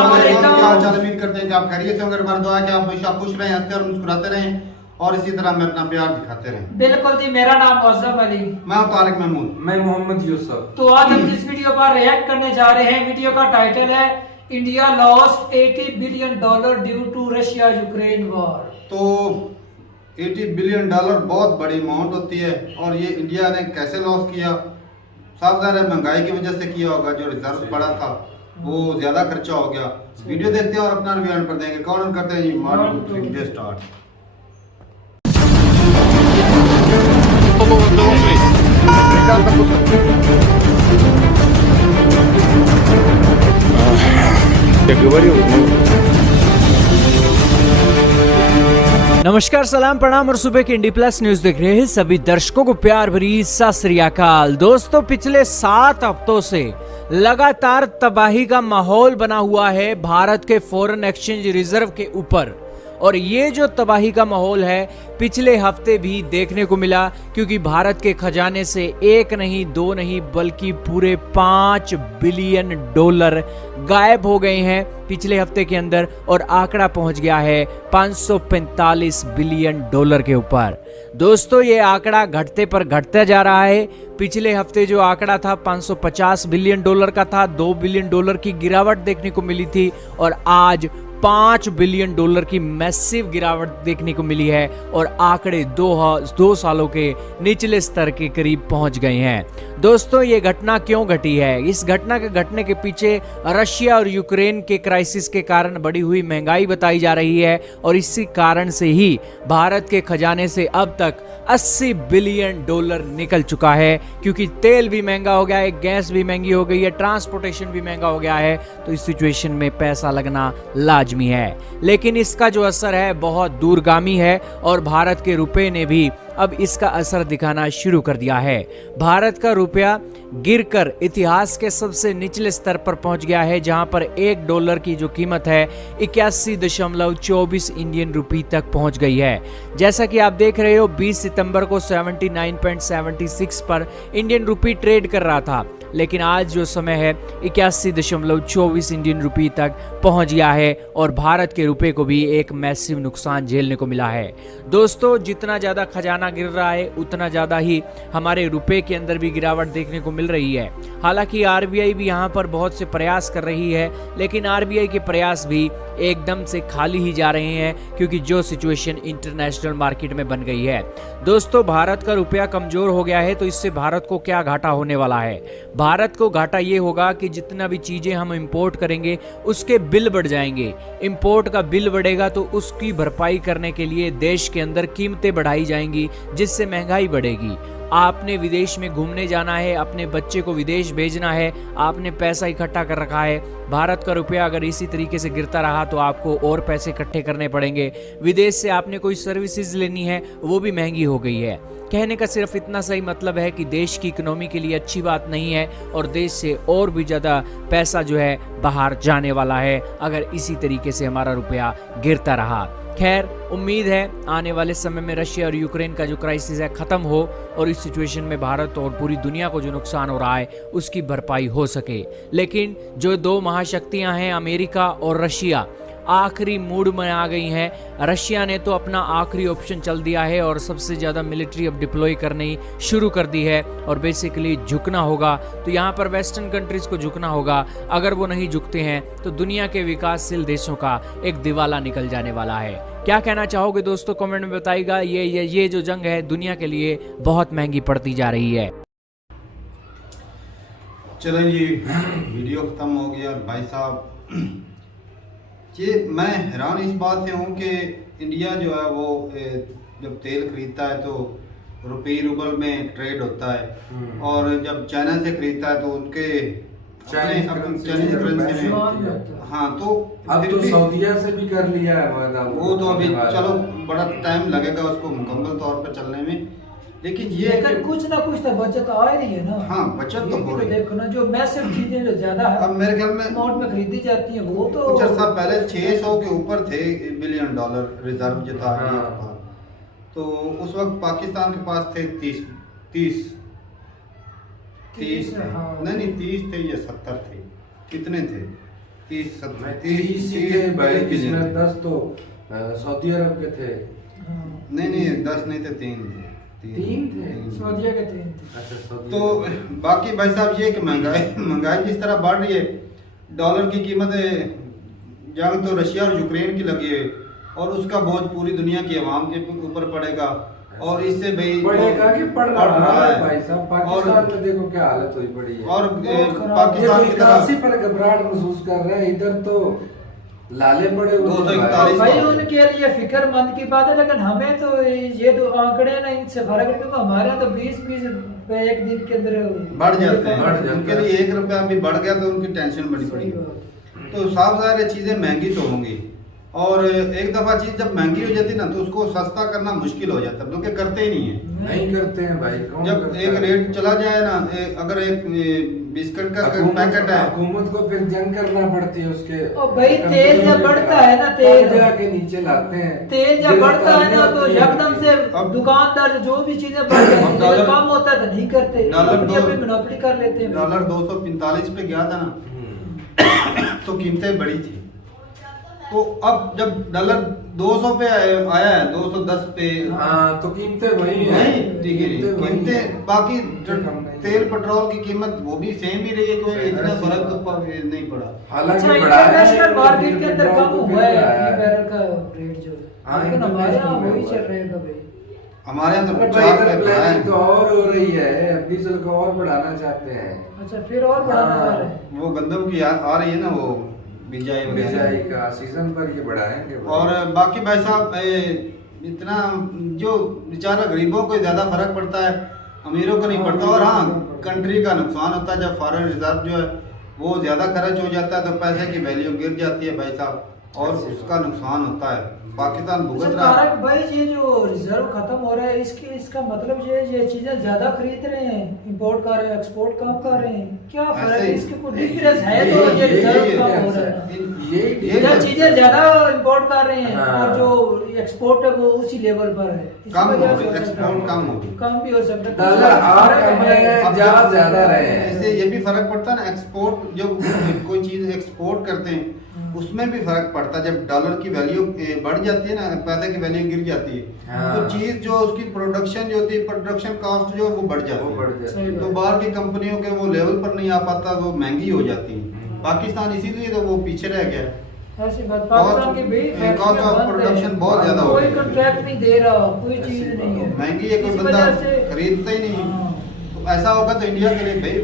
अस्सलाम वालेकुम। क्या हाल चाल, उम्मीद करते हैं कि आप खैरियत से होंगे। हमारी दुआ है कि आप हमेशा खुश रहें, हंसते और मुस्कुराते रहें और इसी तरह हमें अपना प्यार दिखाते रहें। बिल्कुल जी, मेरा नाम मौसम अली, मैं हूं तारिक महमूद। मैं मोहम्मद यूसुफ। तो आज हम जिस वीडियो पर रिएक्ट करने जा रहे हैं, वीडियो का टाइटल है India lost $80 billion due to Russia Ukraine war. तो $80 बिलियन बहुत बड़ी अमाउंट होती है और ये इंडिया ने कैसे लॉस किया? साफ ज़ाहिर है महंगाई की वजह से किया होगा। जो रिजर्व पड़ा था वो ज्यादा खर्चा हो गया। वीडियो देखते हैं और अपना रिव्यू पर देंगे। कौन करते हैं जी? Video start. Я говорил, नमस्कार, सलाम, प्रणाम और सुबह के इंडी प्लस न्यूज देख रहे हैं सभी दर्शकों को प्यार भरी सत श्री अकाल। दोस्तों, पिछले 7 हफ्तों से लगातार तबाही का माहौल बना हुआ है भारत के फॉरेन एक्सचेंज रिजर्व के ऊपर, और ये जो तबाही का माहौल है पिछले हफ्ते भी देखने को मिला, क्योंकि भारत के खजाने से एक नहीं दो नहीं बल्कि पूरे $5 बिलियन गायब हो गए हैं पिछले हफ्ते के अंदर, और आंकड़ा पहुंच गया है $545 बिलियन के ऊपर। दोस्तों, ये आंकड़ा घटते पर घटता जा रहा है। पिछले हफ्ते जो आंकड़ा था $550 बिलियन का था, $2 बिलियन की गिरावट देखने को मिली थी, और आज $5 बिलियन की मैसिव गिरावट देखने को मिली है, और आंकड़े 2 सालों के निचले स्तर के करीब पहुंच गए हैं। दोस्तों, ये घटना क्यों घटी है? इस घटना के घटने के पीछे रशिया और यूक्रेन के क्राइसिस के कारण बढ़ी हुई महंगाई बताई जा रही है, और इसी कारण से ही भारत के खजाने से अब तक $80 बिलियन निकल चुका है, क्योंकि तेल भी महंगा हो गया है, गैस भी महंगी हो गई है, ट्रांसपोर्टेशन भी महंगा हो गया है। तो इस सिचुएशन में पैसा लगना लाजमी है, लेकिन इसका जो असर है बहुत दूरगामी है, और भारत के रुपए ने भी अब इसका असर दिखाना शुरू कर दिया है। भारत का रुपया गिरकर इतिहास के सबसे निचले स्तर पर पहुंच गया है, जहां पर $1 की जो कीमत है 81.24 इंडियन रुपी तक पहुंच गई है। जैसा कि आप देख रहे हो, 20 सितंबर को 79.76 पर इंडियन रुपी ट्रेड कर रहा था, लेकिन आज जो समय है 81.24 इंडियन रुपी तक पहुंच गया है, और भारत के रुपए को भी एक मैसिव नुकसान झेलने को मिला है। दोस्तों, जितना ज्यादा खजाना गिर रहा है उतना ज्यादा ही हमारे रुपए के अंदर भी गिरावट देखने को मिल रही है। हालांकि आरबीआई भी यहाँ पर बहुत से प्रयास कर रही है, लेकिन आरबीआई के प्रयास भी एकदम से खाली ही जा रहे हैं, क्योंकि जो सिचुएशन इंटरनेशनल मार्केट में बन गई है। दोस्तों, भारत का रुपया कमजोर हो गया है, तो इससे भारत को क्या घाटा होने वाला है? भारत को घाटा ये होगा कि जितना भी चीजें हम इंपोर्ट करेंगे उसके बिल बढ़ जाएंगे। इंपोर्ट का बिल बढ़ेगा तो उसकी भरपाई करने के लिए देश के अंदर कीमतें बढ़ाई जाएंगी, जिससे महंगाई बढ़ेगी। आपने विदेश में घूमने जाना है, अपने बच्चे को विदेश भेजना है, आपने पैसा इकट्ठा कर रखा है। भारत का रुपया अगर इसी तरीके से गिरता रहा तो आपको और पैसे इकट्ठे करने पड़ेंगे। विदेश से आपने कोई सर्विसेज लेनी है, वो भी महंगी हो गई है। कहने का सिर्फ इतना सही मतलब है कि देश की इकोनॉमी के लिए अच्छी बात नहीं है, और देश से और भी ज़्यादा पैसा जो है बाहर जाने वाला है अगर इसी तरीके से हमारा रुपया गिरता रहा। खैर, उम्मीद है आने वाले समय में रशिया और यूक्रेन का जो क्राइसिस है ख़त्म हो, और इस सिचुएशन में भारत और पूरी दुनिया को जो नुकसान हो रहा है उसकी भरपाई हो सके। लेकिन जो 2 महाशक्तियां हैं, अमेरिका और रशिया, आखिरी मूड में आ गई हैं। रशिया ने तो अपना आखिरी ऑप्शन चल दिया है और सबसे ज़्यादा मिलिट्री अब डिप्लॉय करनी शुरू कर दी है, और बेसिकली झुकना होगा। तो यहाँ पर वेस्टर्न कंट्रीज को झुकना होगा। अगर वो नहीं झुकते हैं तो दुनिया के विकासशील देशों का एक दिवाला निकल जाने वाला है। क्या कहना चाहोगे दोस्तों? कमेंट में बताइएगा। ये जो जंग है दुनिया के लिए बहुत महंगी पड़ती जा रही है। चलें जी, वीडियो खत्म हो गया। भाई साहब, ये मैं हैरान इस बात से हूँ कि इंडिया जो है वो जब तेल खरीदता है तो रूबल में ट्रेड होता है, और जब चाइना से खरीदता है तो उनके चाइनीज करेंसी में। हाँ, तो अब तो सऊदीया से भी कर लिया है वादा। वो तो अभी चलो बड़ा टाइम लगेगा उसको मुकम्मल तौर पर चलने में, लेकिन ये कुछ ना कुछ तो बचत आ रही है ना। हाँ, बचत तो हो रही है। देखो ना, जो मैसिव चीजें जो ज्यादा अब मेरे ख्याल में अमाउंट में खरीदी जाती है, वो तो कुछ अर्सा पहले 600 के ऊपर थे बिलियन रिजर्व जो था। तो उस वक्त पाकिस्तान के पास थे 30 नहीं 30 थे या 70 थे, कितने थे? 30 30 ही थे भाई, जिसमें 10 तो सऊदी अरब के थे। नहीं 10 नहीं थे, 3 थे। तीन थे? सऊदीया के 3 थे। अच्छा, सऊदी तो अरब। बाकी भाई साहब ये कि महंगाई जिस तरह बढ़ रही है, डॉलर की कीमत जंग तो रशिया और यूक्रेन की लगी है और उसका बोझ पूरी दुनिया की आवाम के ऊपर पड़ेगा और इससे भाई पड़ेगा कि पड़ रहा है भाई साहब। पाकिस्तान और में देखो क्या हालत हुई पड़ी है। और पाकिस्तान पाकिस्तान की तरफ पर घबराहट महसूस कर रहे हैं, इधर तो लाले पड़े हुए हैं 241 भाई। भाई उनके लिए फिक्रमंद की बात है, लेकिन हमें तो ये दो आंकड़े ना इनसे फर्क है, क्योंकि हमारे यहाँ तो 20 रुपए एक दिन के अंदर बढ़ जाते हैं। बढ़ जाता उनके है। लिए 1 रुपया भी बढ़ गया तो उनकी टेंशन बड़ी सही पड़ी। बात। तो साफ ज़ाहिर है चीज़ें महंगी तो होंगी और एक दफ़ा चीज़ जब महंगी हो जाती है ना तो उसको सस्ता करना मुश्किल हो जाता है, बल्कि करते ही नहीं है। नहीं करते हैं भाई, कौन जब करता एक है? रेट चला जाए ना, अगर एक बिस्किट का पैकेट है हुकूमत को फिर जंग करना पड़ती है उसके। और भाई तेल जब बढ़ता है ना, तेल जाके नीचे लाते हैं। तेल जब बढ़ता है ना तो एकदम से अब दुकानदार जो भी चीजें बढ़ जाती हैं, डॉलर- जब कम होता है तो नहीं करते, डॉलर अपनी दो- अपनी मोनोपोली कर लेते हैं। डॉलर 245 पे गया था ना हम्म। तो कीमतें बढ़ी थी। तो अब जब डॉलर 200 पे आया है, 210 पे हाँ, तो कीमतें वही हैं। नहीं ठीक है, कीमतें वही हैं। कीमतें बाकी जो कम नहीं। तेल पेट्रोल की कीमत वो भी सेम ही रही है, कोई इतना ऐसी फर्क बात। तो नहीं पड़ा। हालांकि अच्छा, बढ़ा है, इंटरनेशनल मार्केट के अंदर पेट्रोल कम तो हुआ है बढ़ा है। बैरल का रेट जो है, हाँ, लेकिन हमारे यहाँ इंटरनेशनल वही में चल हुआ है। रहा है भाई। हमारे यहाँ अरे तो भाई, 4 इधर पे प्लानिंग तो है। और हो रही है, डीजल को और बढ़ाना चाहते हैं। अच्छा, फिर और बढ़ाना चाह रहे हैं। वो गंदम की आ रही है ना, वो बिजाई बिजाई वगैरह। का सीजन पर ये बढ़ाएंगे भाई। और बाकी भाई साहब इतना जो बेचारा गरीबों को ज्यादा फर्क पड़ता है, अमीरों को नहीं पड़ता। और हाँ, कंट्री का नुकसान होता है जब फॉरेन रिजर्व जो है वो ज्यादा खर्च हो जाता है तो पैसे की वैल्यू गिर जाती है भाई साहब, और उसका नुकसान होता है। पाकिस्तान भुगत अच्छा, रहा है। तारक भाई, ये जो रिजर्व खत्म हो रहा है, इसका मतलब ये चीजें ज्यादा खरीद रहे हैं, इंपोर्ट कर रहे हैं, एक्सपोर्ट कम कर रहे हैं, क्या फर्क ऐसे है? ही। इसके कोई डिफरेंस है तो ये रिजर्व कम हो रहा है ना। ये जब चीजें ज्यादा इंपोर्ट कर रहे हैं हाँ। और जो एक्सपोर्ट है वो उसी लेवल पर है, इसी कम वजह हो से रही है, सकता है। एक्सपोर्ट कम हो रही है। कम भी हो सकता है। डॉलर आप फर्क कम रहे हैं, अब जहाँ जब- ज्यादा रहे हैं। इससे ये भी फर्क पड़ता है ना, एक्सपोर्ट जो कोई चीज एक्सपोर्ट करते हैं उसमें भी फर्क पड़ता है। जब डॉलर की वैल्यू बढ़ जाती है ना, पैसे की वैल्यू गिर जाती है, हाँ। तो चीज जो उसकी प्रोडक्शन जो होती है, प्रोडक्शन कॉस्ट जो है वो बढ़ जाती वो है। बढ़ जाती सही है। बात। तो बाहर की कंपनियों के वो लेवल पर नहीं आ पाता, वो महंगी हो जाती है। पाकिस्तान इसीलिए तो वो पीछे रह गया है। ऐसी बात, पाकिस्तान की भी cost of production बहुत ज्यादा हो कोई गई है। कॉन्ट्रैक्ट नहीं दे रहा, कोई चीज ऐसी नहीं है, बात। महंगी है, कोई इस बंदा वजह से- खरीदता ही नहीं। हाँ। तो ऐसा होगा तो इंडिया के लिए भाई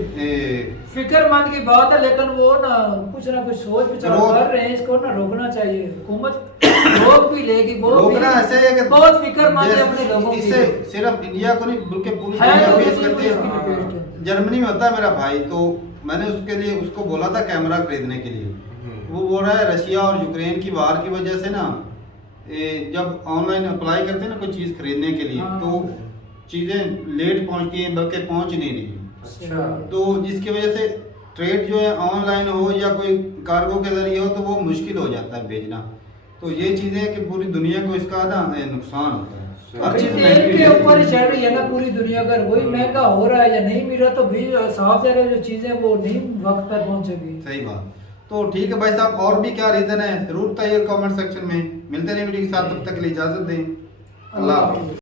फिक्रमंद की बात है, लेकिन वो ना कुछ सोच विचार रोक- कर रहे हैं, इसको ना रोकना चाहिए। हुकूमत रोक भी लेगी, वो रोकना भी ऐसे है कि बहुत फिक्रमंद है अपने लोगों की। इससे सिर्फ इंडिया को नहीं बल्कि पूरी है दुनिया तो फेस किसी को करती इसकी है। भी पेट है। जर्मनी में होता है मेरा भाई, तो मैंने उसके लिए उसको बोला था कैमरा खरीदने के लिए। वो बोल रहा है रशिया और यूक्रेन की वार की वजह से ना, जब ऑनलाइन अप्लाई करते हैं ना कोई चीज खरीदने के लिए, हाँ। तो चीजें लेट पहुंचती हैं, बल्कि पहुंच नहीं रही। अच्छा। तो जिसकी वजह से ट्रेड जो है ऑनलाइन हो या कोई कार्गो के जरिए हो तो वो मुश्किल हो जाता है भेजना। तो ये चीजें कि पूरी दुनिया को इसका ना नुकसान होता है। हर चीज तेल महंगी के है। ऊपर ही चढ़ रही है ना पूरी दुनिया। अगर वही महंगा हो रहा है या नहीं मिल रहा तो भी साफ ज़ाहिर है जो चीजें वो नहीं वक्त पर पहुंचेगी। सही बात। तो ठीक है भाई साहब, और भी क्या रीजन है जरूर बताइए कमेंट सेक्शन में। मिलते हैं वीडियो के साथ, तब तक के लिए इजाजत दें। अल्लाह हाफ़िज़।